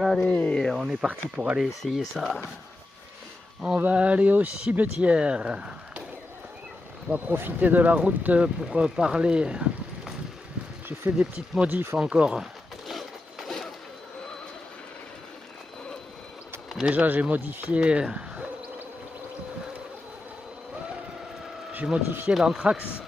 Allez, on est parti pour aller essayer ça. On va aller au cimetière. On va profiter de la route pour parler. J'ai fait des petites modifs encore. Déjà j'ai modifié l'anthrax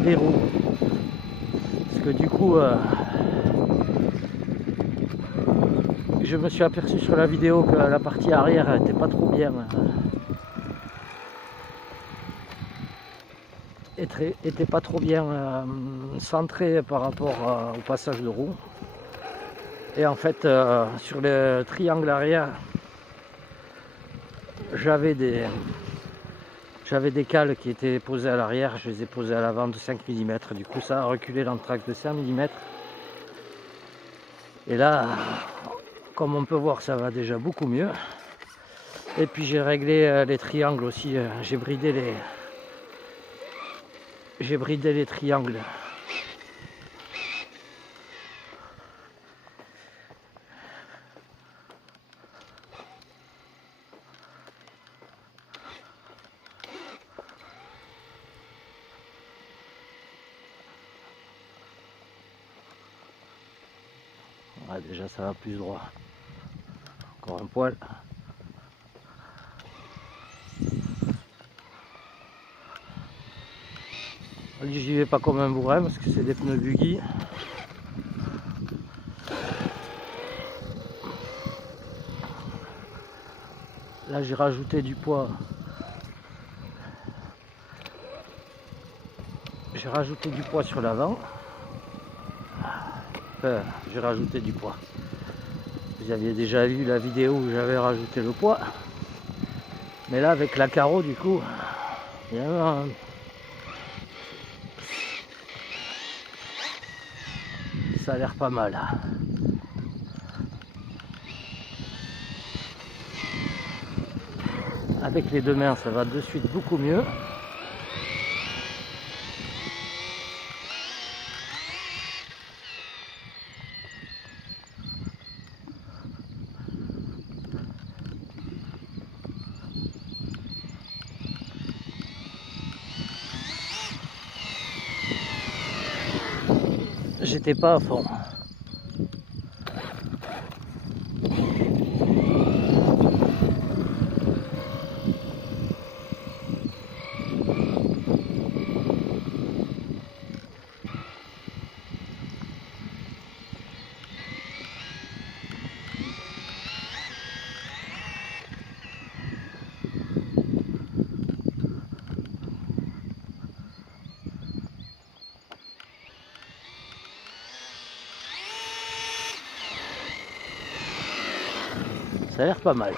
des roues. Parce que du coup je me suis aperçu sur la vidéo que la partie arrière n'était pas trop bien était pas trop bien centrée par rapport au passage de roue. Et en fait sur le triangle arrière j'avais des cales qui étaient posées à l'arrière, je les ai posées à l'avant de 5 mm, du coup ça a reculé l'anthrax de 5 mm. Et là, comme on peut voir, ça va déjà beaucoup mieux. Et puis j'ai réglé les triangles aussi, j'ai bridé les triangles. Ouais, déjà ça va plus droit. Encore un poil. J'y vais pas comme un bourrin parce que c'est des pneus buggy. Là j'ai rajouté du poids. J'ai rajouté du poids sur l'avant. J'ai rajouté du poids. Vous aviez déjà vu la vidéo où j'avais rajouté le poids. Mais là avec la carreau du coup, il y a ça a l'air pas mal. Avec les deux mains ça va de suite beaucoup mieux. J'étais pas à fond. Ça a l'air pas mal.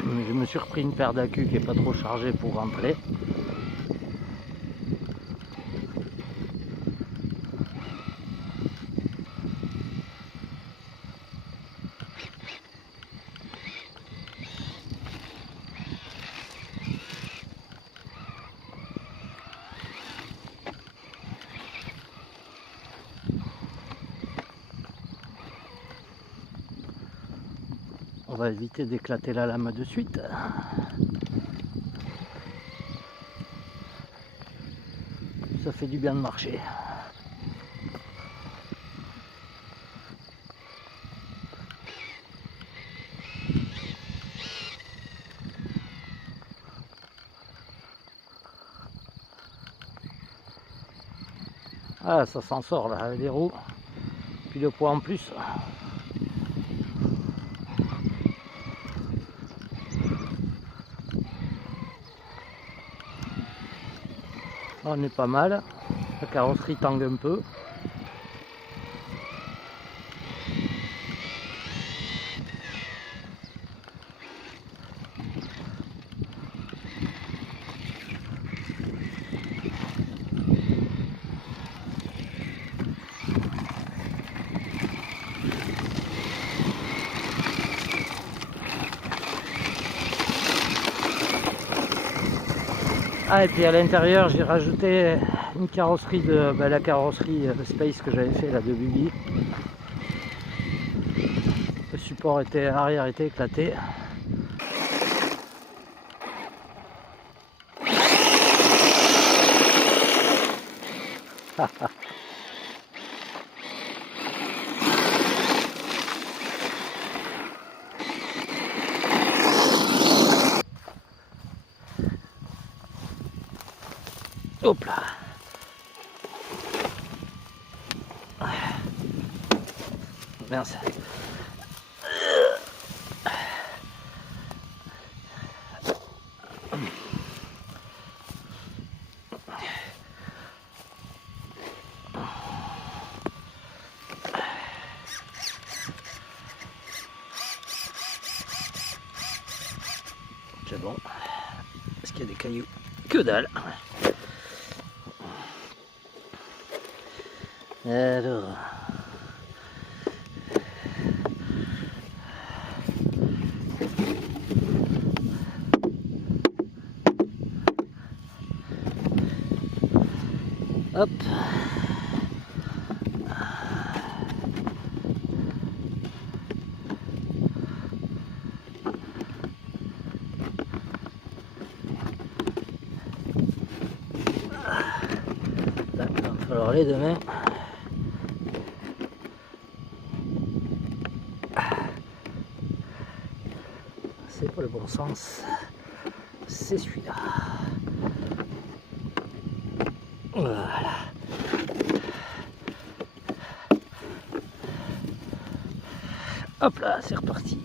Je me suis repris une paire d'accus qui est pas trop chargée pour rentrer. On va éviter d'éclater la lame de suite. Ça fait du bien de marcher. Ah, ça s'en sort là, avec les roues. Puis le poids en plus. On est pas mal. La carrosserie tangue un peu. Ah, et puis à l'intérieur j'ai rajouté une carrosserie de la carrosserie Space que j'avais fait là de Bibi. Le support arrière était éclaté. Hop là. Mince. C'est bon. Est-ce qu'il y a des cailloux? Que dalle. Alors. Hop. Là, il va falloir les deux mains. C'est pas le bon sens. C'est celui-là. Voilà. Hop là, c'est reparti.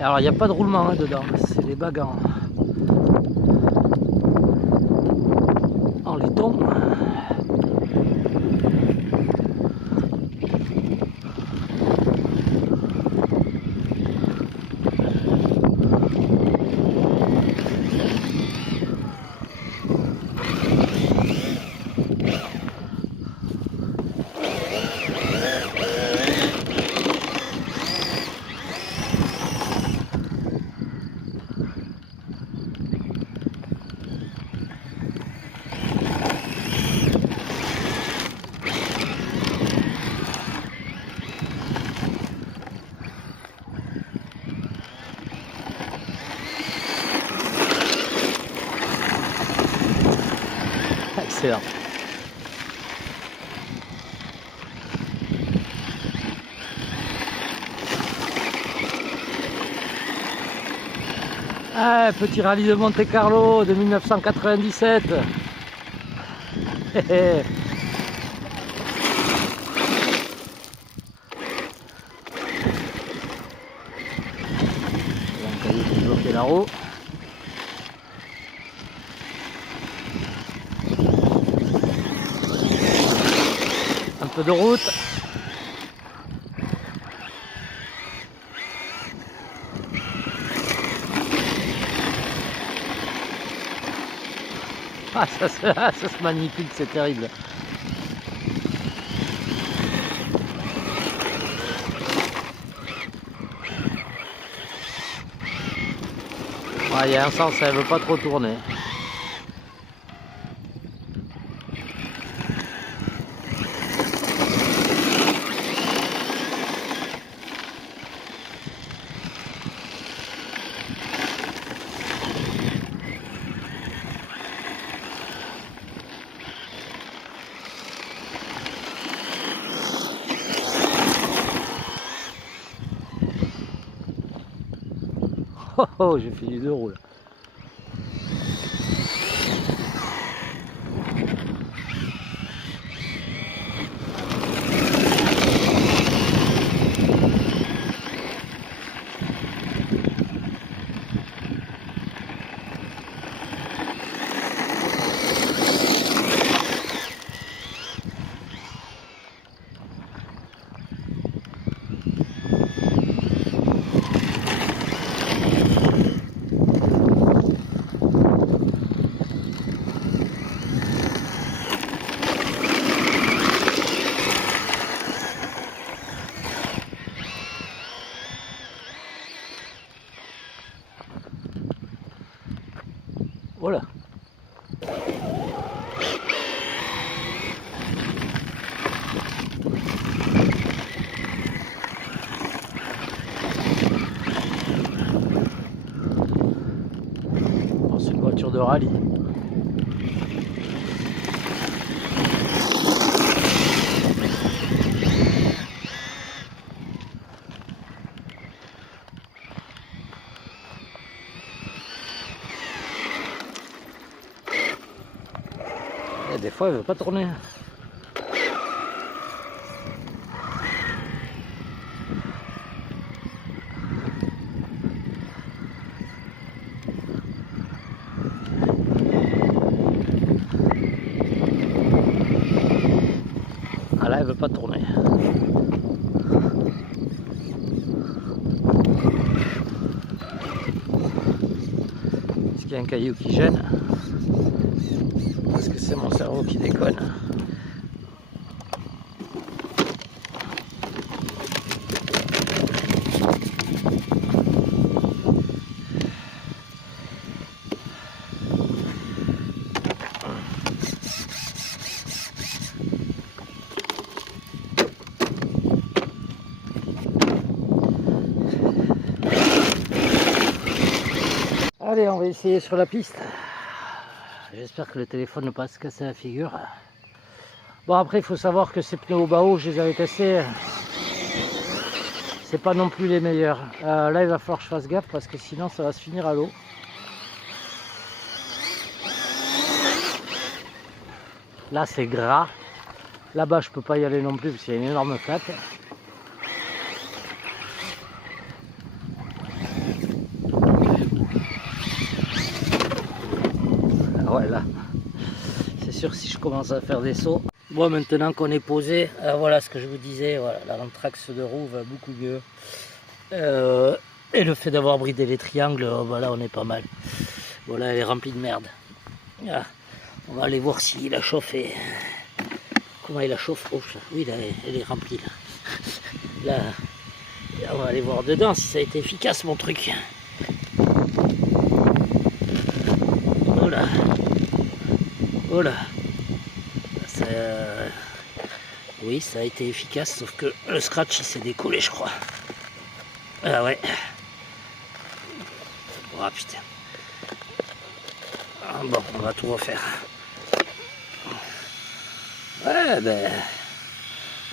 Alors il n'y a pas de roulement hein, dedans, c'est des bagues en laiton. Excellent. Ah, petit rallye de Monte Carlo de 1997. Donc, bloquer la roue. Un peu de route. Ah, ça se manipule, c'est terrible. Ah, il y a un sens, elle ne veut pas trop tourner. Oh, oh, j'ai fait du 2 roues là. Voilà. Oh, c'est une voiture de rallye. Et des fois, elle veut pas tourner. Ah là, elle veut pas tourner. Est-ce qu'il y a un caillou qui gêne? Parce que c'est mon cerveau qui déconne. Allez, on va essayer sur la piste. J'espère que le téléphone ne pas se casser la figure. Bon, après, il faut savoir que ces pneus au bas haut, je les avais testés. C'est pas non plus les meilleurs. Là, il va falloir que je fasse gaffe parce que sinon, ça va se finir à l'eau. Là, c'est gras. Là-bas, je peux pas y aller non plus parce qu'il y a une énorme flaque. Ouais, là, c'est sûr, si je commence à faire des sauts. Bon, maintenant qu'on est posé, voilà ce que je vous disais, voilà, la rentraxe de roue va beaucoup mieux. Et le fait d'avoir bridé les triangles, voilà, on est pas mal. Voilà, elle est remplie de merde. Ah, on va aller voir s'il a chauffé. Comment il a chauffé? Oh, oui, là, elle est remplie. Là, on va aller voir dedans si ça a été efficace, mon truc. Voilà. Voilà. Oui, ça a été efficace, sauf que le scratch il s'est décollé, je crois. Ah ouais. Oh putain. Ah, bon, on va tout refaire. Ouais, ben.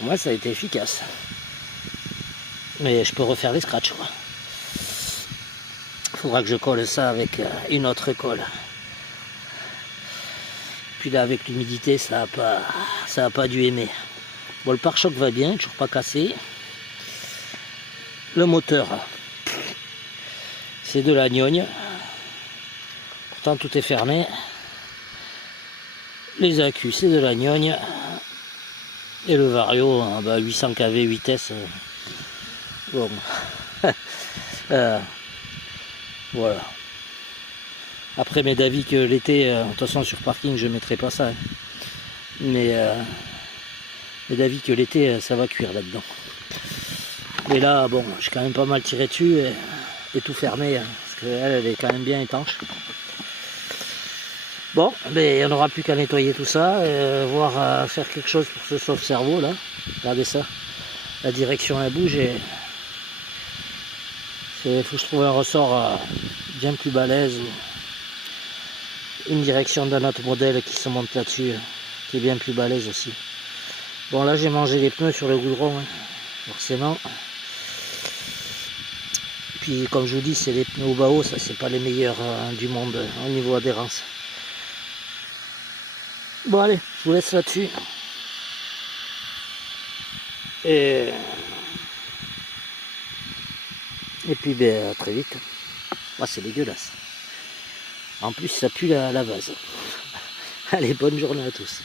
Au moins, ça a été efficace. Mais je peux refaire les scratchs, quoi. Il faudra que je colle ça avec une autre colle. Puis là, avec l'humidité, ça a pas dû aimer. Bon, le pare-choc va bien, toujours pas cassé. Le moteur, c'est de la gnogno. Pourtant, tout est fermé. Les accus, c'est de la gnogno. Et le Vario, 800 kV, vitesse. Bon. Voilà. Après, mais d'avis que l'été, de toute façon sur parking je ne mettrai pas ça. Hein. Mais d'avis que l'été ça va cuire là-dedans. Mais là, bon, j'ai quand même pas mal tiré dessus et tout fermé. Hein, parce qu'elle elle est quand même bien étanche. Bon, mais on n'aura plus qu'à nettoyer tout ça, voir faire quelque chose pour ce sauve-cerveau là. Regardez ça. La direction elle bouge et il faut que je trouve un ressort bien plus balèze. Une direction d'un autre modèle qui se monte là-dessus, qui est bien plus balèze aussi. Bon là j'ai mangé les pneus sur le goudron, hein, forcément. Puis comme je vous dis, c'est les pneus au bas haut, ça c'est pas les meilleurs du monde au niveau adhérence. Bon allez, je vous laisse là-dessus. Et puis ben, à très vite. Ah, c'est dégueulasse. En plus ça pue la vase. Allez, bonne journée à tous.